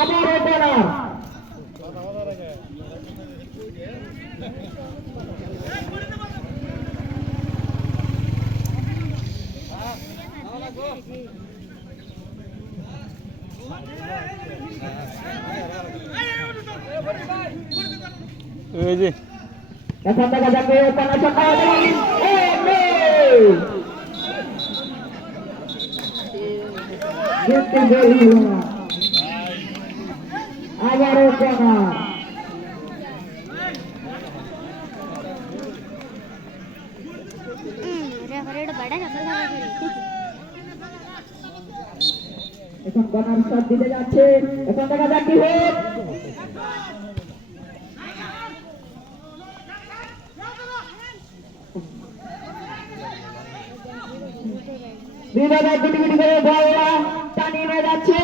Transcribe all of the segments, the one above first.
আবারও কর্নার। এই যে এখন দেখা যাবে কর্নার শট আবারও কর্নার। এখন কর্নার শট দিতে যাচ্ছে, এখন দেখা যাক কি হয়। বিভাগে গুটি গুটি করে বল টানিয়ে নিয়ে যাচ্ছে,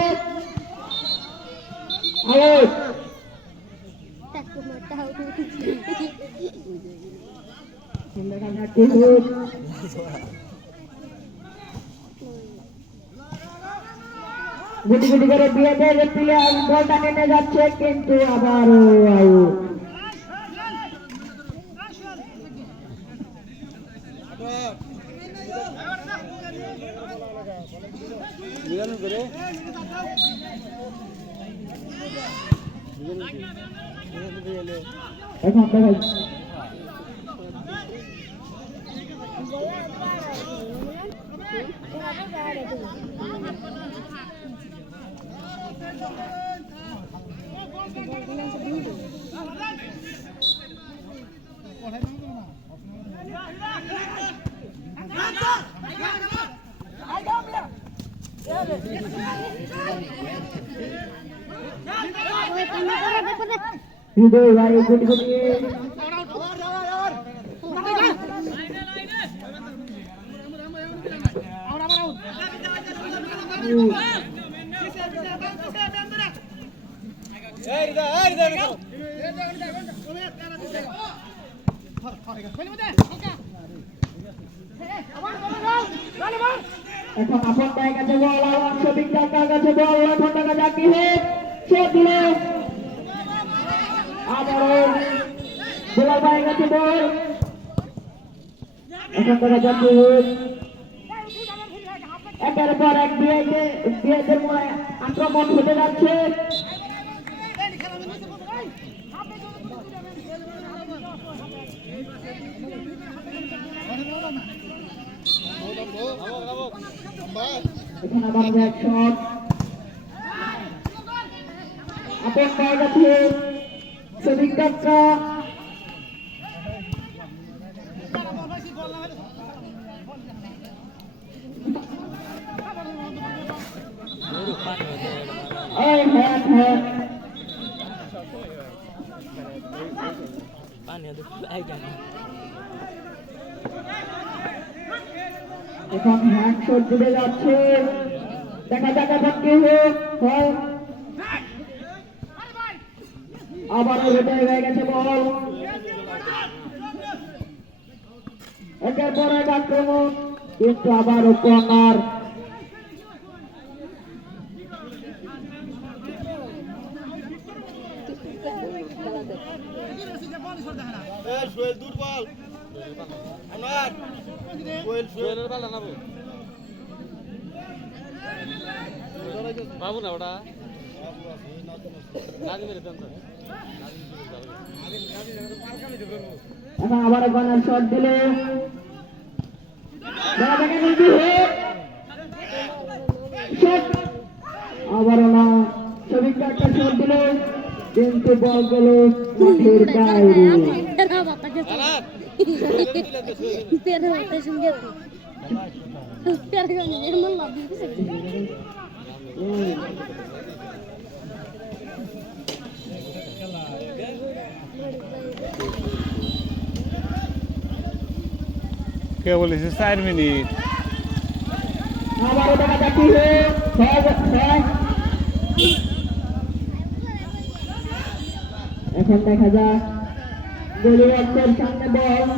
আউট। গুটি গুটি করে বিয়েদের প্লেয়ার বল টানিয়ে নিয়ে যাচ্ছে, কিন্তু আবারও আউট। এখন হৃদয় ভাই গুটি গুটি এখন আপন ভাই কাছে বল, শফিক কাকার কাছে বল, এখন দেখা যাক কি হয়। শট দিল, আবারও দুলাল ভাইয়ের কাছে বল, এখন দেখা যাক কি হয়। একের পর এক বিয়েদের মনে আক্রমণ হতে যাচ্ছে। এখানে আবার ব্যাক শট, আপন ভাইয়ের কাছে শফিক কাকা, এখন হ্যান্ড শট দিতে যাচ্ছে, দেখা যাক এখন কি হয়। আবারও হেঁটে হয়ে গেছে বল, একের পর এক আক্রমণ, কিন্তু আবারও কর্নার। বাবু না ওটা এখন আবার কর্নার শট দিল, আবারও না, শফিক কাকা শট দিল, কিন্তু বল গেল মাঠের বাইরে। কে বলেছে 4 মিনিট, আবারও দেখা যাক কি হয়। এখন দেখা যাক গোলরক্ষকের সামনে বল,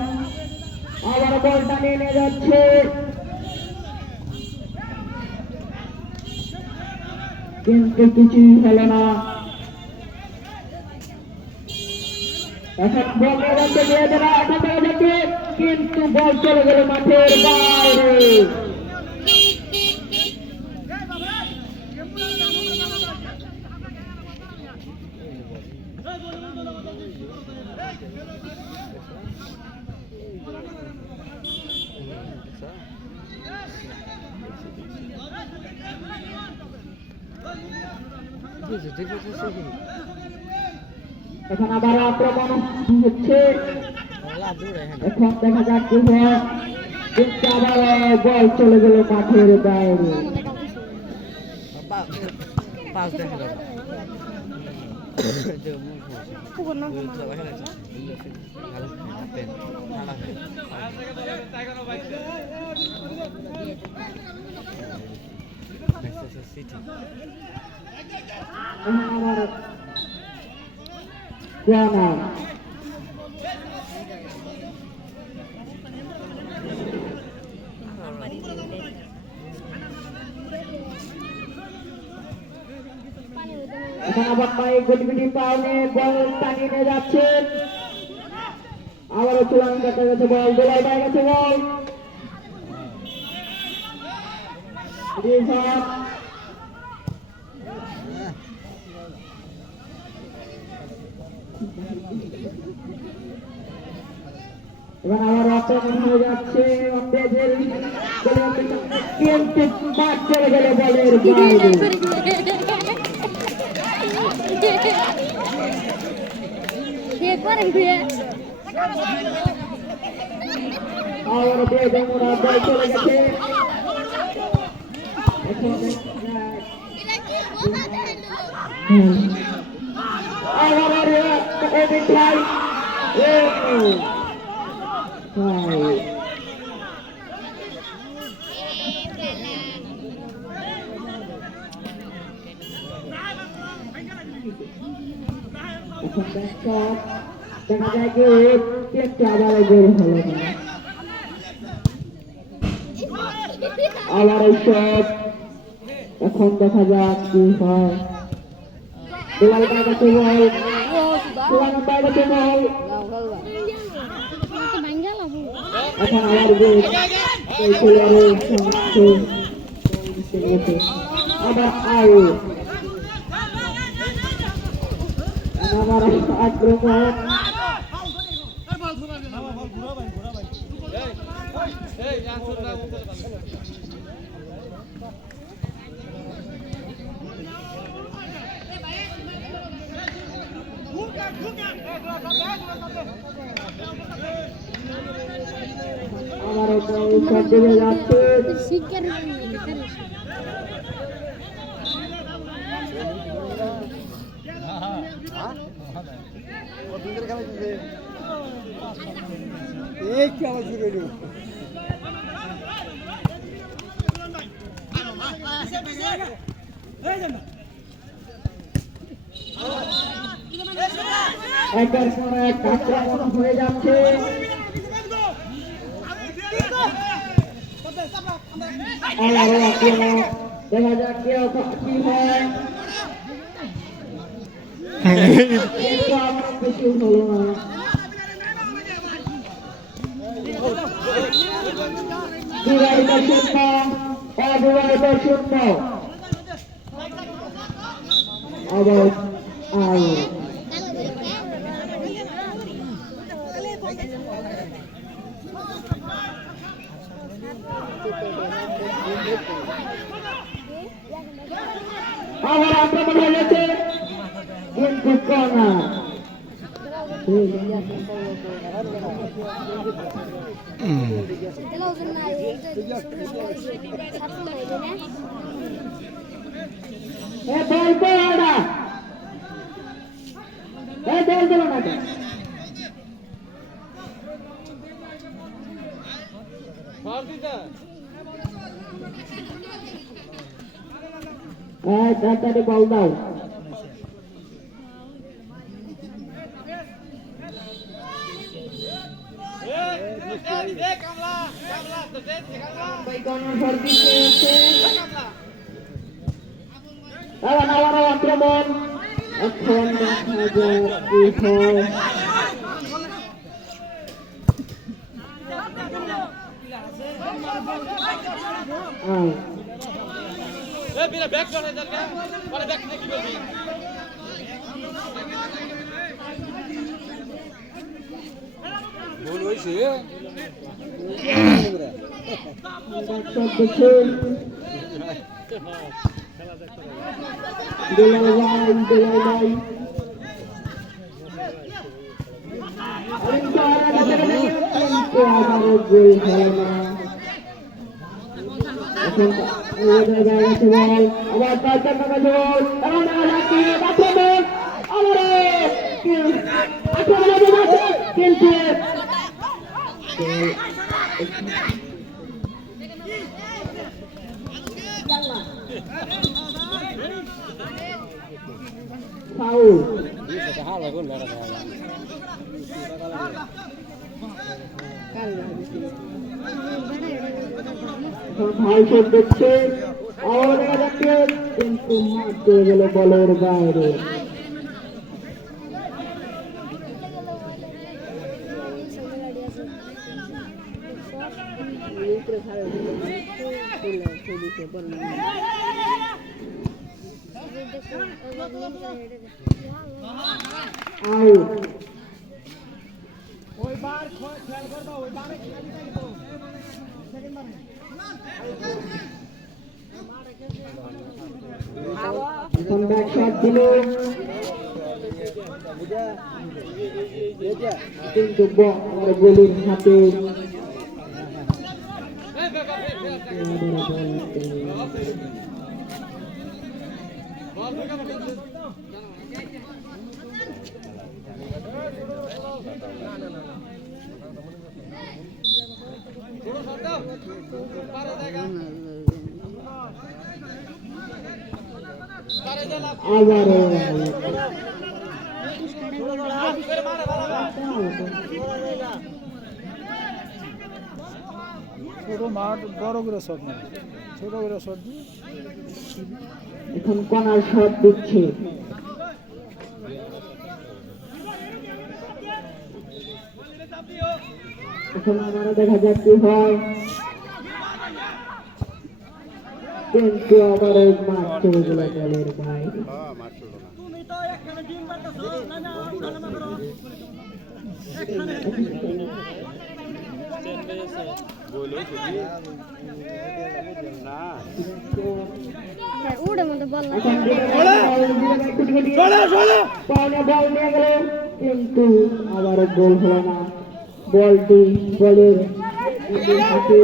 আবার বল টানিয়ে নিয়ে যাচ্ছে, কিন্তু কিছুই হলো না। এখন বল যাচ্ছে মেয়েদেরা, এখন দেখা যাচ্ছে কিন্তু বল চলে গেল মাঠের বাইরে। এখন আবার আক্রমণ হচ্ছে, এখন দেখা যাক কি হয়, কিন্তু আবার বল চলে গেল মাঠের বাইরে। আমার কর্নার। এখন আবার পায়ে গতিবিধি পাওনে বল টানিয়ে নিয়ে যাচ্ছেন, আবারও চূড়ান্ত কাটা গেছে বল, দোলায় পায়ে গেছে বল। এবার আবার আক্রমণ হয়ে যাচ্ছে, কিন্তু মাঠ চলে গেল বলের বাইরে। আবার বেদমরা বল চলে গেছে। আবার দেখা যায় কি একটু আবার গোল হলো না। আবার সব এখন দেখা যাক কি হয়। দুলাল কাছে বল, দুলাল কাছে বল, এখন আবার গোল। এই প্লেয়ারের সমস্যা আবার আউট। আবার আক্রমণ, আমার সব দিকে যাচ্ছে। একের পর এক আক্রমণ হয়ে যাচ্ছে। দেখা যাক কি হয়। কিছু হলো না। বিবাহিত শূন্য, অবিবাহিত শূন্য, আবার আউট। আবার আক্রমণ হয়ে গেছে, কিন্তু কর্নার। তাড়াতাড়ি বল দাও। এখন আবারও আক্রমণ এখন দেখা যাক কি হয় কিন্তু ফাউল ভাই সব দেখছে আবার দেখা যাচ্ছে কিন্তু মাঠ চলে গেল বলের বাইরে এখন ব্যাক শট দিল কিন্তু গোলির হাতে ছোট মাঠ বড় করে শট না ছোট করে শট এখন কর্নার শট দিচ্ছে এখন আবারও দেখা যাক কি হয় কিন্তু আবারও মাঠ চলে গেল বলের বাইরে কিন্তু আবারও গোল হলো না বলটি বলের হাতে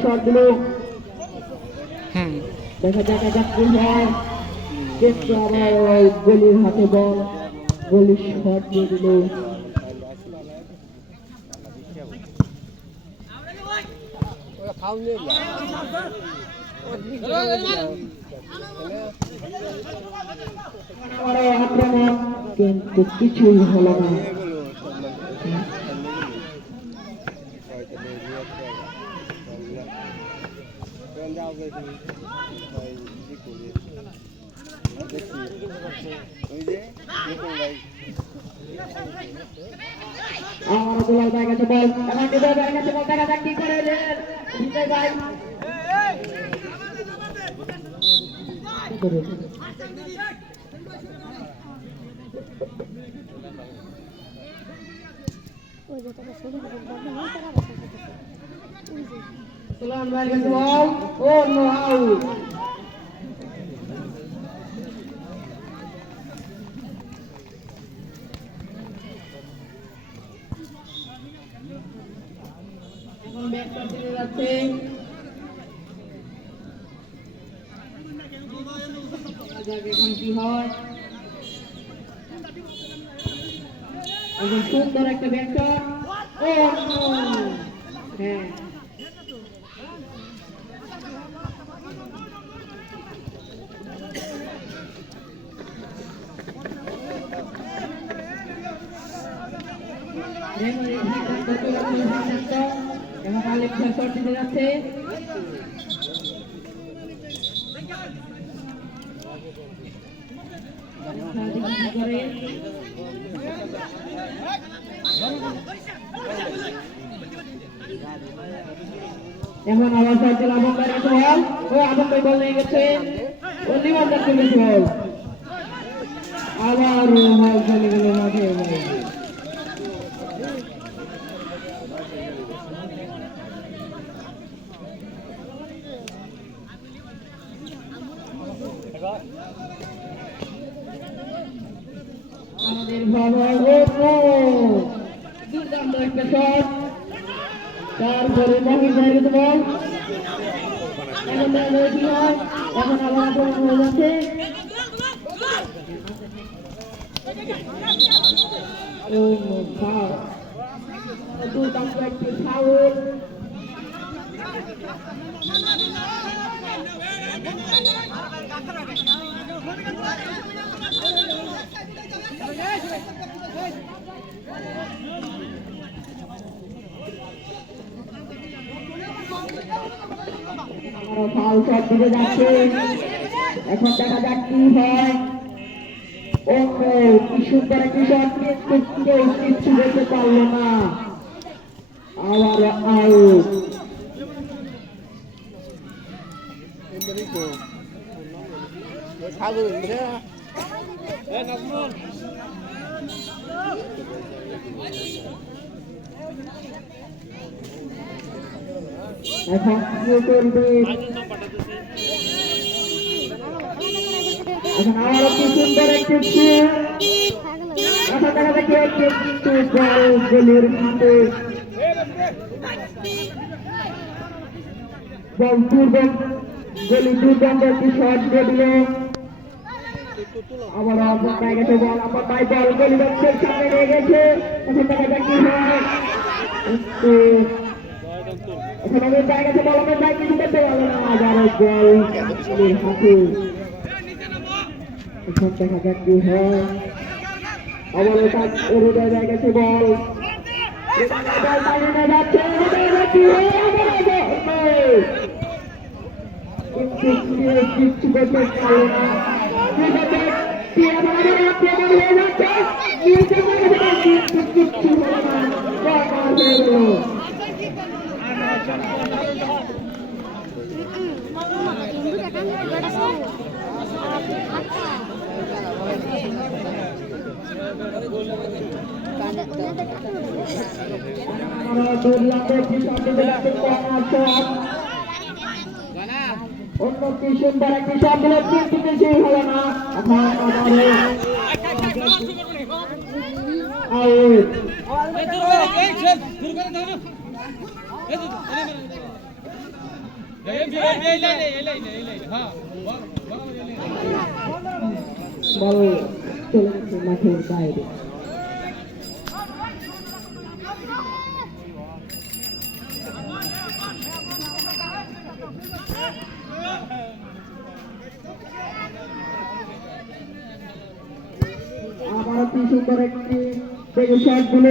শট দিল দেখা যাক কি হয় কিন্তু আবার গোলির হাতে বল গোলির শট দিয়ে দিল আক্রমণ কিন্তু কিছুই হলো না আমার দুলাল ভাই কাছে বল এখন দুলাল ভাই কাছে বল দেখা যাক কি করে জিতে যায় দুলাল ভাই কাছে বল ও নো আউট ব্যাক করতে যাচ্ছে যাক এখন কি হয়। এখন সুন্দর একটা ব্যাকশট। ও হ্যাঁ, এবং আলিম শট দিতে যাচ্ছে। করে এখন আবার শট দিল আবন ভাইয়ের কাছে বল। ও আবন ভাই বল নিয়ে গেছে, ও নিবন্ধন করেছে বল। আবার বল চলে গেল মাঠে। আমাদের দুর্দান্ত একটা শট, তারপরে মহিন ভাইয়ের বল। এখন কি হয়, এখন আবার আক্রমণ হয়ে যাচ্ছে। দুর্দান্ত একটি ফাউল। ফাউল শট দিতে যাচ্ছে, এখন দেখা যাক কি হয়। ও কি সুন্দর একটি শট, কেউ কিচ্ছু করতে পারলো না। আবার আউট। এখন কি করবে, এখন আরো কি সুন্দর একটি শট। এখন দেখা যাচ্ছে কিন্তু বল গলির মধ্যে বল গলি দুর্দান্ত একটি শট দিল। আবার অপর পায়ে গেছে বল, অপর পায়ে বল গলি বক্সের সামনে নিয়ে গেছে। এখন দেখা যাক কি হয়। এখন আমি পায়ে গেছে বল, আমার পায়ে কিছু করতে পারলো না। আবারও বল গলির হাতে। এখন দেখা যাক কি হয়। আবার ওর হয়ে গেছে বল, বল বাইরে নিয়ে যাচ্ছে। কিচ্ছু করতে পারলো না। কিচ্ছু হলো না, অন্য কি সুন্দর একটি শট দিল, কিন্তু কিছুই হলো না। এখন বল চলে গেছে মাঠের বাইরে। আবার কি সুন্দর একটি শট দিল,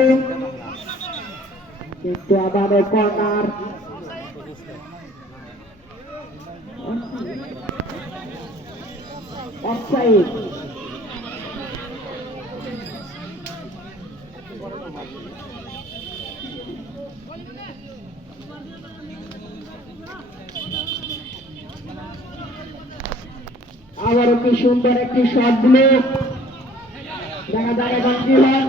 কিন্তু আবার কর্নার। অফসাইড। আবারও কি সুন্দর একটি শট দিল, দেখা যাক এখন কি হয়।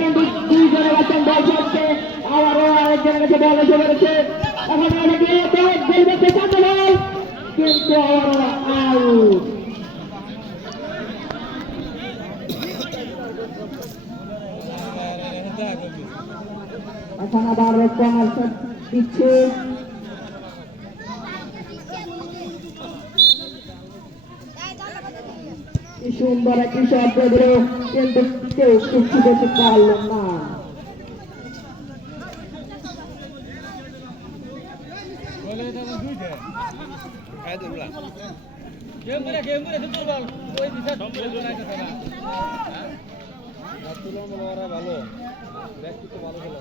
কিন্তু দুইজনের কাছে বল চলছে, আবারও আরেকজনের কাছে বল এসে পড়েছে। এখন কিন্তু আবারও আউট। এখন আবার কর্নার শট দিচ্ছে। কি সুন্দর একটি শট দিল, কিন্তু কেউ কিছু করতে পারল না।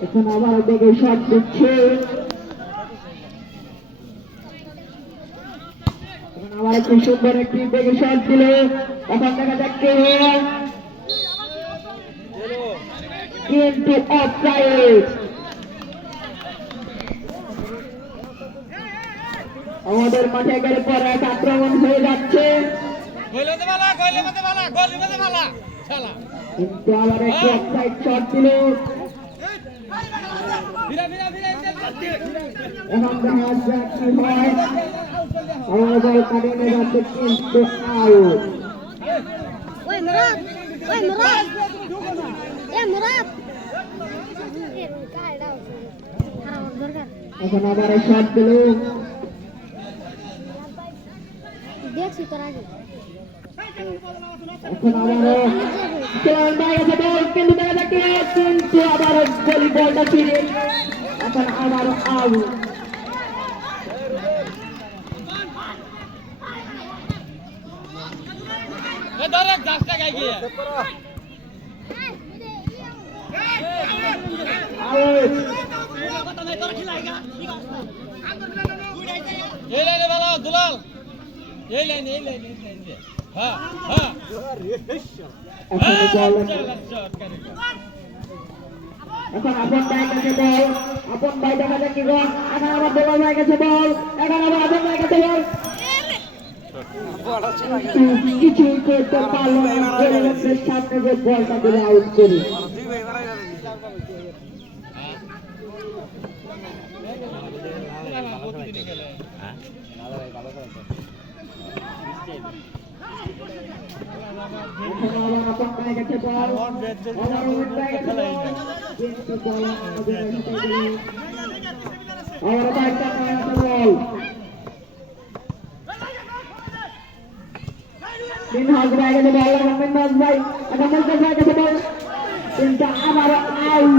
এখন আবার দেখে শট দিচ্ছে, এখন আবার একটি সুন্দর একটি দেখে শট দিল। এখন দেখা যাক কে হয়, কিন্তু অফসাইড। আমাদের মাঠে গেলে পরে এক আক্রমণ হয়ে যাচ্ছে, কিন্তু আবার একটি অফসাইড শট দিল। এখন দেখা যাক কি হয়, আমার বল কাটিয়ে যাচ্ছে কিন্তু out. Oi, Murad! Oi, Murad! Murad! এখন আবার শট দিল, দেখছি তোর আগে এখন আবারও বল, কিন্তু দেখা যাক কি হয়, কিন্তু আবারও গলি বলটা ফিরে, এখন আবারও আউট। এখন আপন ভাই কাছে বল, আপন ভাই দেখা যাক কি গো, এখন আবার বল ভাই কাছে বল, এখন আবার আপন ভাই কাছে বল, কিছুই করতে পারলো না, গোলরক্ষকের সামনে যে বলটা দিলে আউট করি। আপন ভাই কাছে বল, কিন্তু বল আমার বাইকটা বল, মিনহাজ ভাই কাছে বল, মিনহাজ ভাই এখন মুলতাজ ভাই কাছে বল, কিন্তু আবার আউট।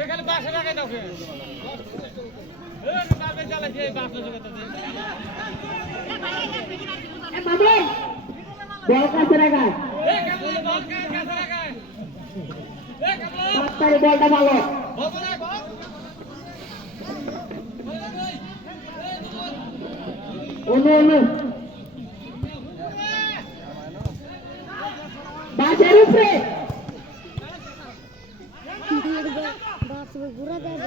এখানে বাসা লাগাই দাও বল কাছে রাখা, তাড়াতাড়ি বলটা ভালো, অনু বাসের উপরে ঘুরা দেয়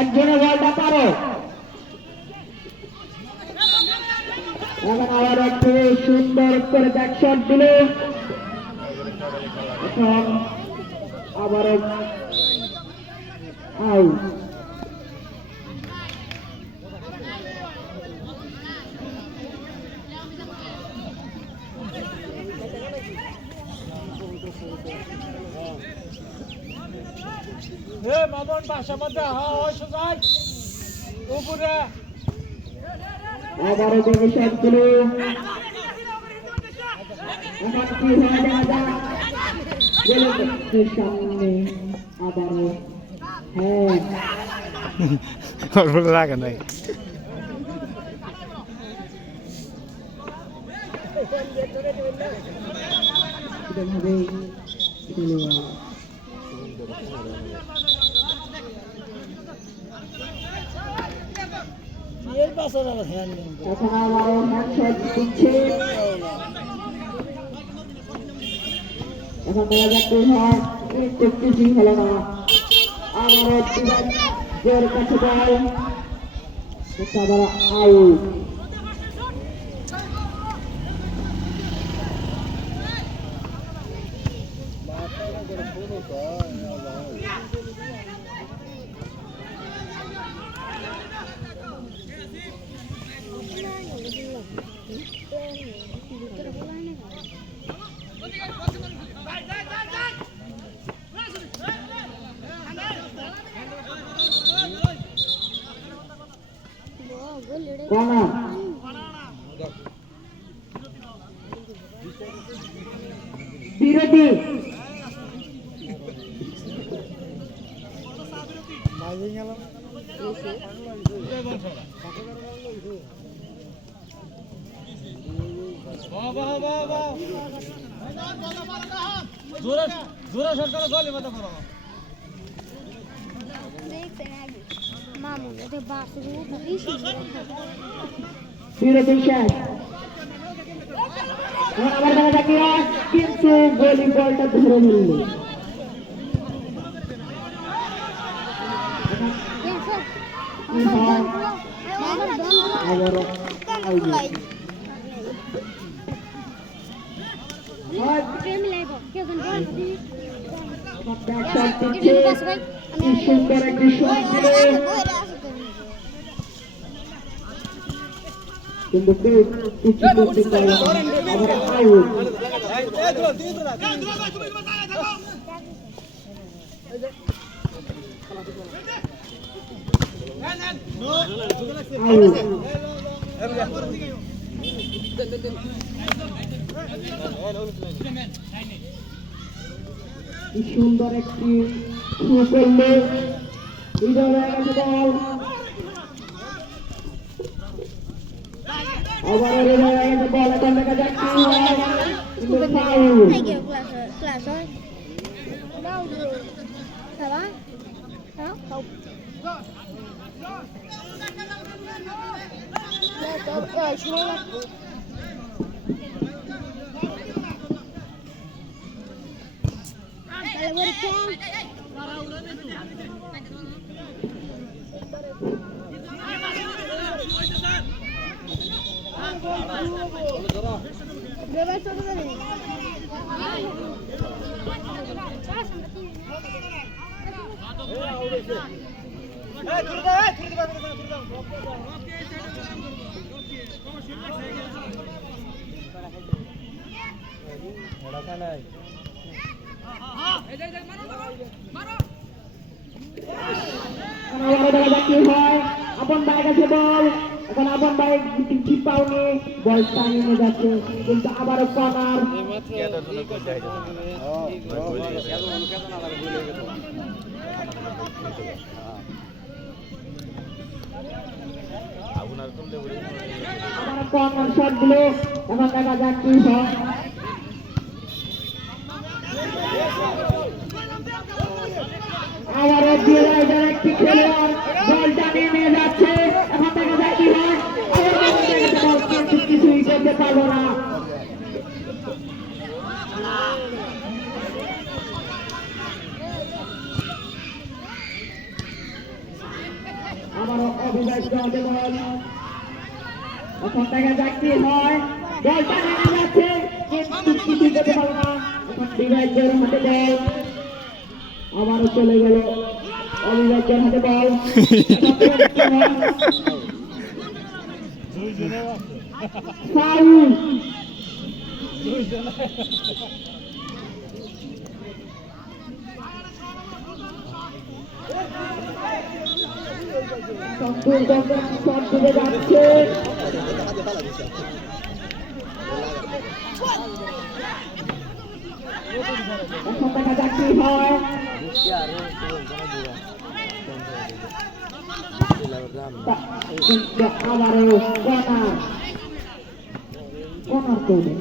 একজনে বলটা পারো, এখন আবার একটু সুন্দর করে ব্যাক শট দিল, এখন আবার আউট। মামন বাসার মধ্যে উপরে আবারও দেখে শট দিল, এখন কি হয় দেখা যাক, গোলরক্ষকের সামনে আবারও হ্যাঁ লাগে নাই এখন আবারও হ্যান্ডশট দিচ্ছে, এখন দেখা যাক কি হয়, কিছুই হলো না, আবারও বিরাজের কাছে বল, এটা আবার আউট। কর্নার, বিরতি, মামু এটা বাসরু ভাবি বিরতি শেষ। এখন আবার দেখা যাক কিন্তু গোলি বলটা ধরে নিল। আবারও out। কি সুন্দর একটি শট দিলেন, কিন্তু কেউ কিছু করতে পারল না। আবার আউট। আউট। কি সুন্দর একটি থ্রো করলো, হৃদয় হয়ে গেছে বল। আবার হৃদয় হয়ে গেছে বল, এখন দেখা যাক কি হয়, কিন্তু foul. Class thôi. Đâu rồi? Sao đó? Sao? Không. Xuống đây. Đây là bên trang. Đưa bên xuống đây. কি হয়, আপন ভাই কাছে বল, এখন আপন ভাই ঠিক পাওনি, বল টানিয়ে নিয়ে যাচ্ছে, কিন্তু আবারও কর্নার। আবারও কর্নার শট দিল, এখন দেখা যাক কি হয়। আবারও ডিলাইডার একটি খেলোয়াড় বল টানিয়ে নিয়ে যাচ্ছে, এখন দেখা যায় কি হয়। বল কিন্তু কিছুই করতে পারলো না। আবারও অবিবাহিত হতে বল, এখন দেখা যাক কি হয়। বল টানিয়ে নিয়ে যাচ্ছে, কিন্তু কিছুই করতে পারলো না। এখন ডিলাইডার হাতে বল, আবারও চলে গেল অবিবাহিতের হাতে বল। ফাউল। শট দিতে যাচ্ছে, এখন দেখা যাক কি হয়। আবারও কর্নার, কর্নার করবে।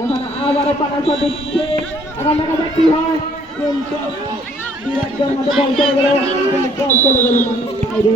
ওখানে আবারও পানার শট দিচ্ছে, এখন দেখা যাক কি হয়, কিন্তু বিরাটের মধ্যে বল চলে গেল, বল চলে গেল বাইরে।